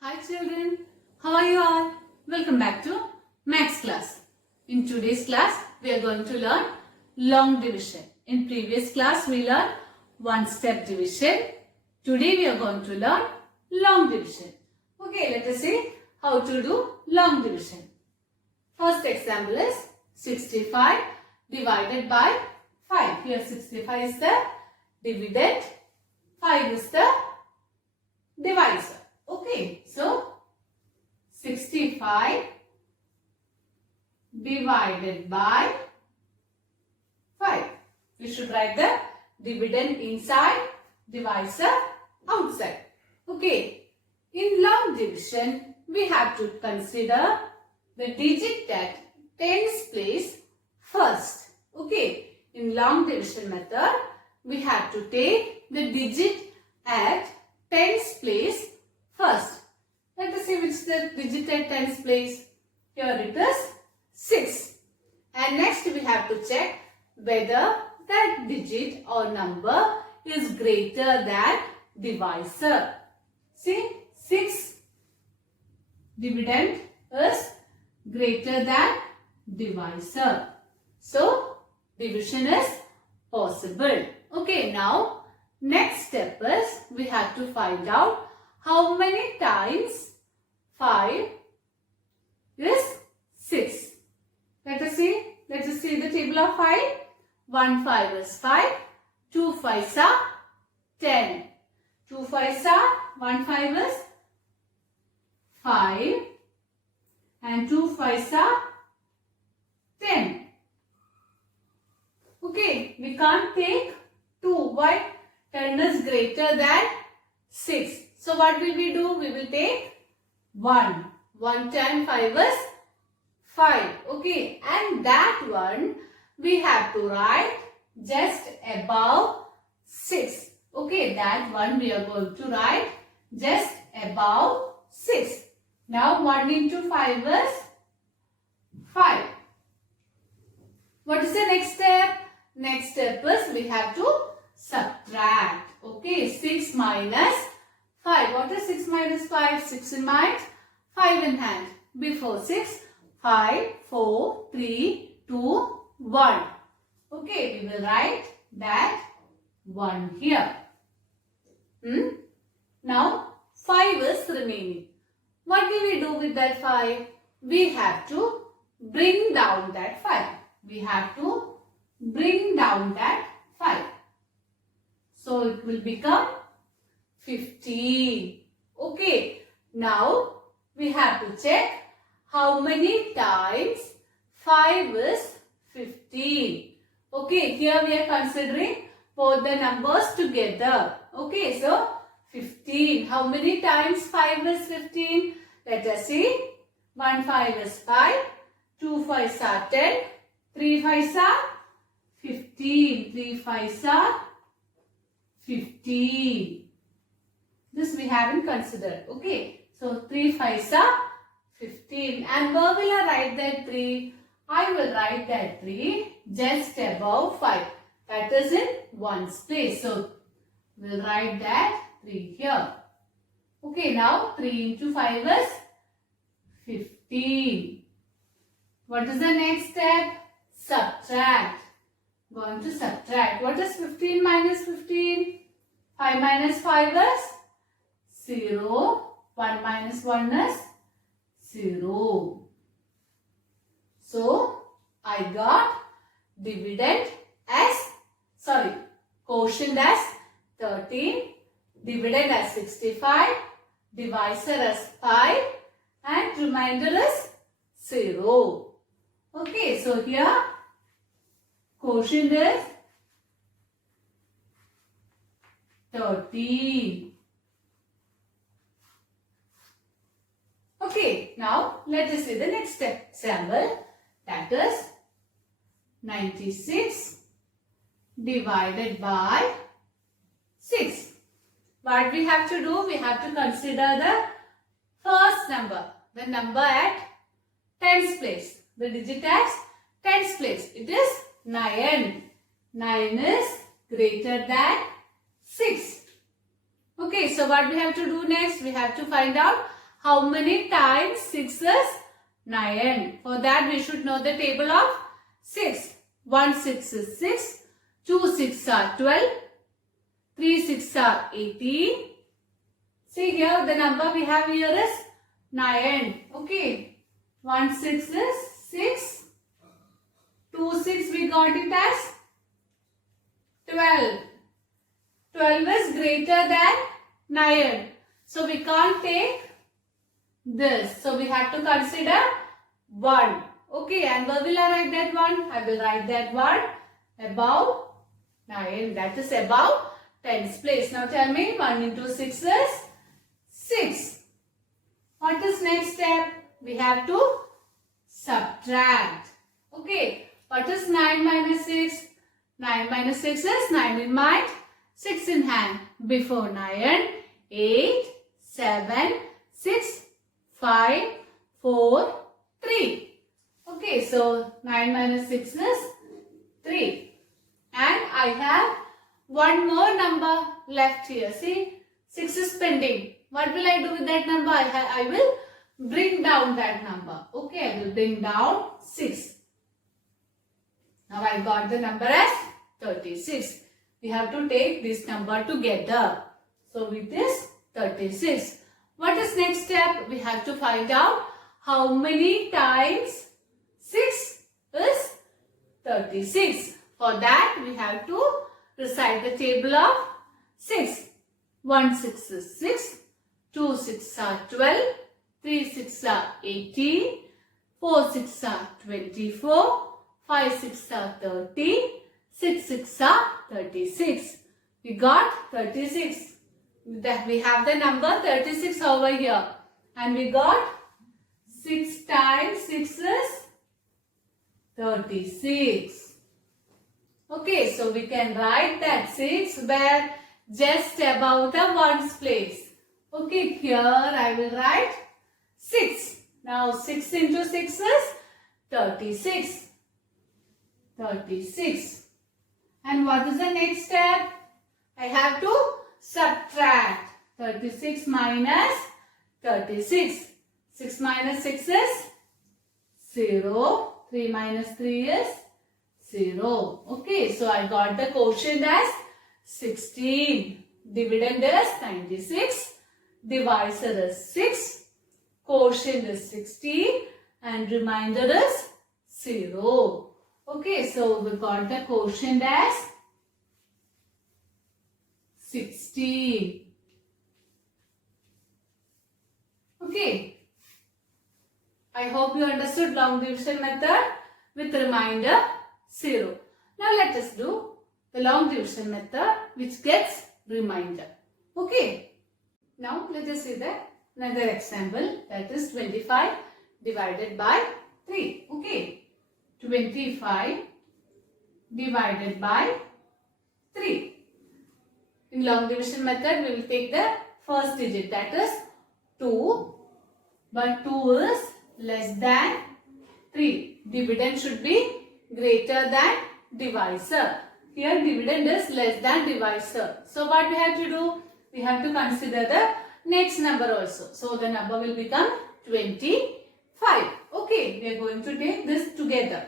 Hi children, how are you all? Welcome back to Maths class. In today's class, we are going to learn long division. In previous class, we learned one-step division. Today, we are going to learn long division. Okay, let us see how to do long division. First example is 65 divided by 5. Here 65 is the dividend, 5 is the divisor. Okay, so 65 divided by 5. We should write the dividend inside, divisor outside. Okay, in long division, we have to consider the digit that tens place first. Okay, in long division method, we have to take the digit at tens place first. Let us see which is the digit at tens place. Here it is 6. And next we have to check whether that digit or number is greater than divisor. See, 6 dividend is greater than divisor. So, division is possible. Okay, now next step is we have to find out how many times 5 is 6. Let us see the table of 5. 1 5 is 5. 2 5s are 10. 2 5s are 1 5 is 5 and 2 5s are 10. Okay, we can't take 2. Why? 10 is greater than 6. So what will we do? We will take 1. 1 times 5 is 5. Okay. And that one we have to write just above 6. Okay. That one we are going to write just above 6. Now 1 into 5 is 5. What is the next step? Next step is we have to subtract. Okay. 6 minus 5. What is 6 minus 5? 6 in mind, 5 in hand. Before 6, 5, 4, 3, 2, 1. Okay, we will write that 1 here. Now, 5 is remaining. What will we do with that 5? We have to bring down that 5. We have to bring down that 5. So, it will become 15. Okay. Now, we have to check how many times 5 is 15. Okay. Here we are considering both the numbers together. Okay. So, 15. How many times 5 is 15? Let us see. 1 5 is 5. 2 5s are 10. 3 5s are 15. 3 5s are 15. This we haven't considered. Okay. So, 3 5s are 15. And where will I write that 3? I will write that 3 just above 5. That is in 1's place. So, we will write that 3 here. Okay. Now, 3 into 5 is 15. What is the next step? Subtract. Going to subtract. What is 15 minus 15? 5 minus 5 is 0. 1 minus 1 is 0. So, I got quotient as 13, dividend as 65, divisor as 5 and remainder is 0. Okay, so here quotient is 13. Okay, now let us see the next example, that is 96 divided by 6. What we have to do? We have to consider the first number, the number at tens place, the digit at tens place. It is 9. 9 is greater than 6. Okay, so what we have to do next? We have to find out how many times 6 is 9? For that we should know the table of 6. 1 6 is 6, 2 6 are 12, 3 6 are 18. See here the number we have here is 9. Okay. 1 6 is 6. 2 6 we got it as 12. 12 is greater than 9. So we can't take this. So we have to consider 1. Okay, and where will I write that 1? I will write that 1 above 9. That is above 10's place. Now tell me 1 into 6 is 6. What is next step? We have to subtract. Okay, what is 9 minus 6? 9 minus 6 is 9 in mind, 6 in hand. Before 9, 8, 7, 6, 5, 4, 3. Okay, so 9 minus 6 is 3. And I have one more number left here. See, 6 is pending. What will I do with that number? I will bring down that number. Okay, I will bring down 6. Now I got the number as 36. We have to take this number together. So with this 36. What is next step? We have to find out how many times 6 is 36. For that we have to recite the table of 6. 1 6 is 6. 2 6 are 12. 3 6 are 18. 4 6 are 24. 5 6 are 30. 6 6 are 36. We got 36. We have the number 36 over here. And we got 6 times 6 is 36. Okay, so we can write that 6 where just above the ones place. Okay, here I will write 6. Now 6 into 6 is 36. 36. And what is the next step? I have to subtract 36 minus 36. 6 minus 6 is 0. 3 minus 3 is 0. Okay, so I got the quotient as 16. Dividend is 96. Divisor is 6. Quotient is 16. And remainder is 0. Okay, so we got the quotient as 16. Okay. I hope you understood long division method with remainder 0. Now let us do the long division method which gets remainder. Okay. Now let us see another example, that is 25 divided by 3. Okay. 25 divided by 3. In long division method, we will take the first digit, that is 2. But 2 is less than 3. Dividend should be greater than divisor. Here dividend is less than divisor. So what we have to do? We have to consider the next number also. So the number will become 25. Okay, we are going to take this together.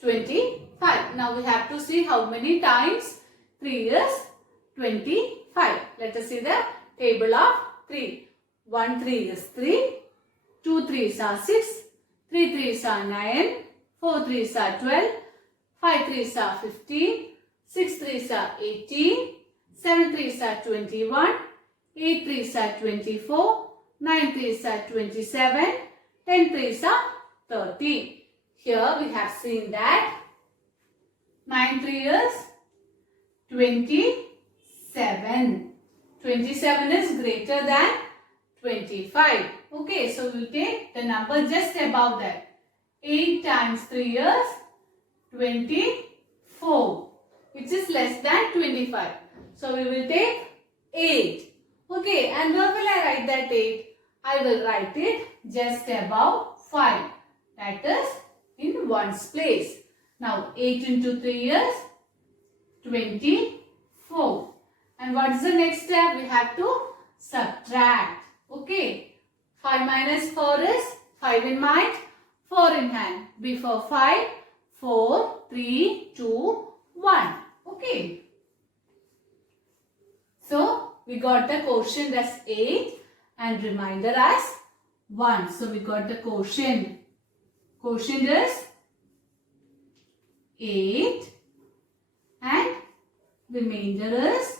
25. Now we have to see how many times 3 is 25. Let us see the table of 3. 1 3 is 3. 2 3s are 6. 3 3s are 9. 4 3s are 12. 5 3s are 15. 6 3s are 18. 7 3s are 21. 8 3s are 24. 9 3s are 27. 10 3s are 30. Here we have seen that 9 3 is 27. 27 is greater than 25. Okay, so we will take the number just above that. 8 times 3 is 24, which is less than 25. So we will take 8. Okay, and where will I write that 8? I will write it just above 5. That is in ones place. Now 8 into 3 is 24. And what is the next step? We have to subtract. Okay. 5 minus 4 is 5 in mind, 4 in hand. Before 5, 4, 3, 2, 1. Okay. So, we got the quotient as 8 and remainder as 1. So, we got the quotient. Quotient is 8 and remainder is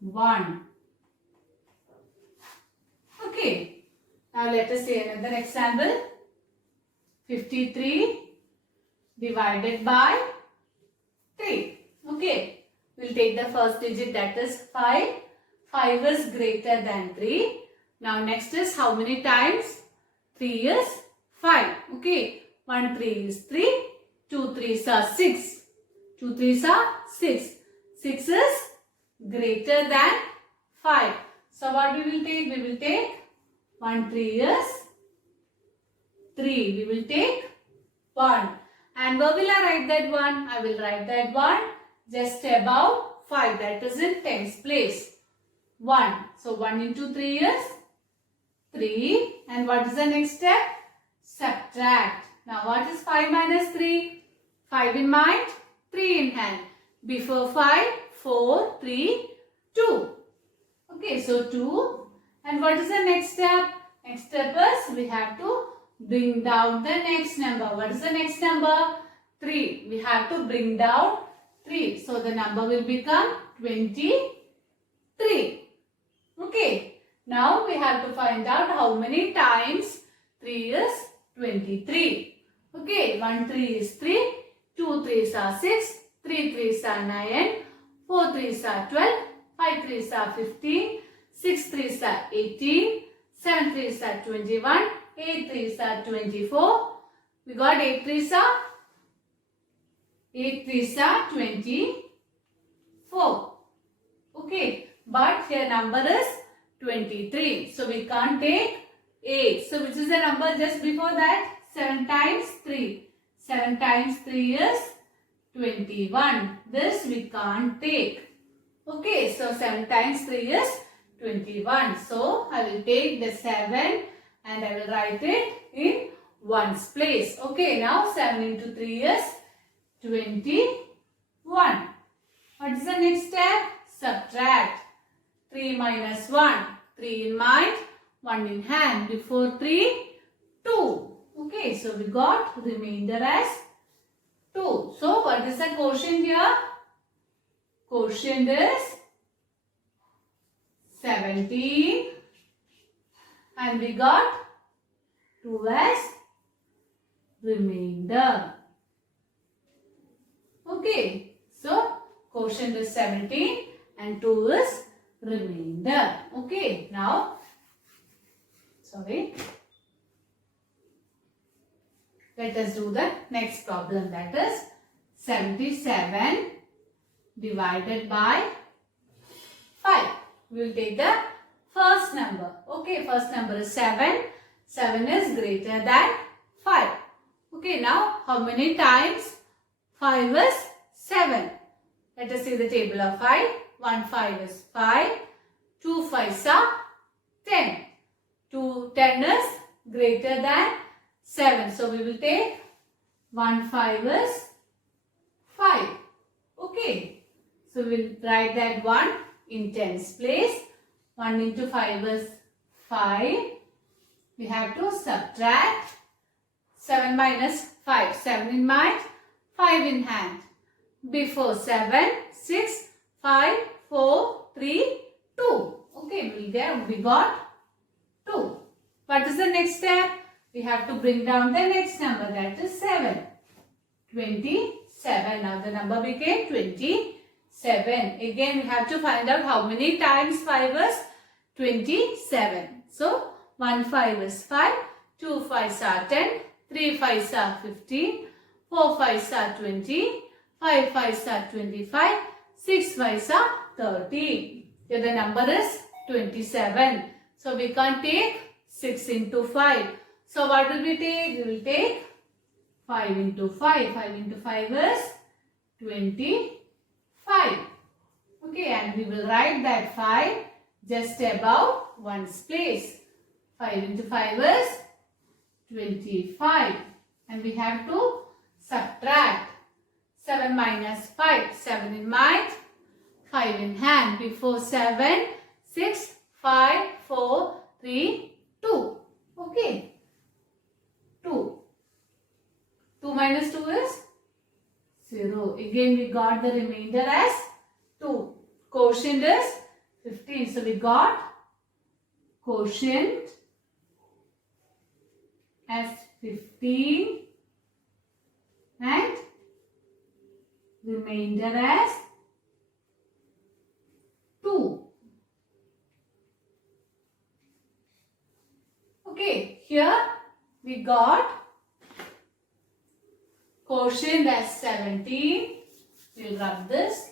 1. Okay. Now, let us see another example. 53 divided by 3. Okay. We'll take the first digit, that is 5. 5 is greater than 3. Now next is how many times? 3 is 5. Okay. 1 3 is 3. 2 3s are 6. 2 3s are 6. 6 is greater than 5. So what we will take? We will take 1 3 is 3. We will take 1. And where will I write that 1? I will write that 1 just above 5, that is in tens place. 1. So 1 into 3 is 3. And what is the next step? Subtract. Now what is 5 minus 3? 5 in mind, 3 in hand. Before 5, 4, 3, 2. Okay, so 2. And what is the next step? Next step is we have to bring down the next number. What is the next number? 3. We have to bring down 3. So the number will become 23. Okay. Now we have to find out how many times 3 is 23. Okay. 1 3 is 3. 2 3s are 6. 3 3s are 9. 4 3s are 12. 5 3s are 15. 6 3s are 18. 7 3s are 21. 8 3s are 24. We got 8 3s are 24. Okay. But here number is 23. So we can't take 8. So which is the number just before that? 7 times 3. 7 times 3 is 21. This we can't take. Okay. So 7 times 3 is 21. So I will take the 7 and I will write it in ones place. Okay. Now 7 into 3 is 21. What is the next step? Subtract. 3 minus 1. 3 in mind, 1 in hand. Before 3, 2. Okay, so we got remainder as 2. So what is the quotient here? Quotient is 17. And we got 2 as remainder. Okay, so quotient is 17 and 2 is remainder. Okay, now, let us do the next problem, that is 77 divided by 5. We will take the first number. Okay, first number is 7. 7 is greater than 5. Okay, now how many times 5 is 7? Let us see the table of 5. 1 5 is 5. 2 5s are 10. 10 is greater than 7. So we will take 1 5 is 5. Okay. So we will write that 1 in tens place. 1 into 5 is 5. We have to subtract 7 minus 5. 7 in mind, 5 in hand. Before 7, 6, 5, 4, 3, 2. Okay, we got 2. What is the next step? We have to bring down the next number, that is 7. 27. Now the number became 27. Again, we have to find out how many times 5 is 27. So 1 5 is 5. 2 5s are 10. 3 5s are 15. 4 5s are 20. 5 5s are 25. 6 5s are 30. Here the number is 27. So we can't take 6 into 5. So what will we take? We will take 5 into 5. 5 into 5 is 25. Okay, and we will write that 5 just above 1's place. 5 into 5 is 25. And we have to subtract. 7 minus 5. 7 in mind, 5 in hand. Before 7, 6, 5, 4, 3, 2. Okay. 2. 2 minus 2 is 0. Again we got the remainder as 2. Quotient is 15. So we got quotient as 15 and remainder as 2. Okay, here we got quotient as 17. We'll rub this.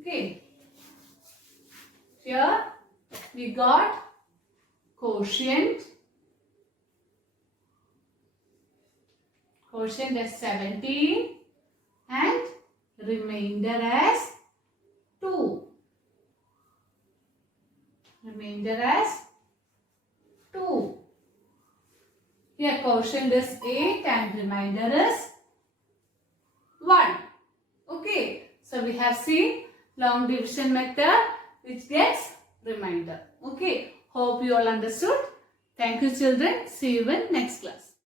Okay. Here we got quotient as 17 and remainder as 2. Remainder as 2. Here quotient is 8 and remainder is 1. Okay. So we have seen long division method which gets remainder. Okay. Hope you all understood. Thank you children. See you in next class.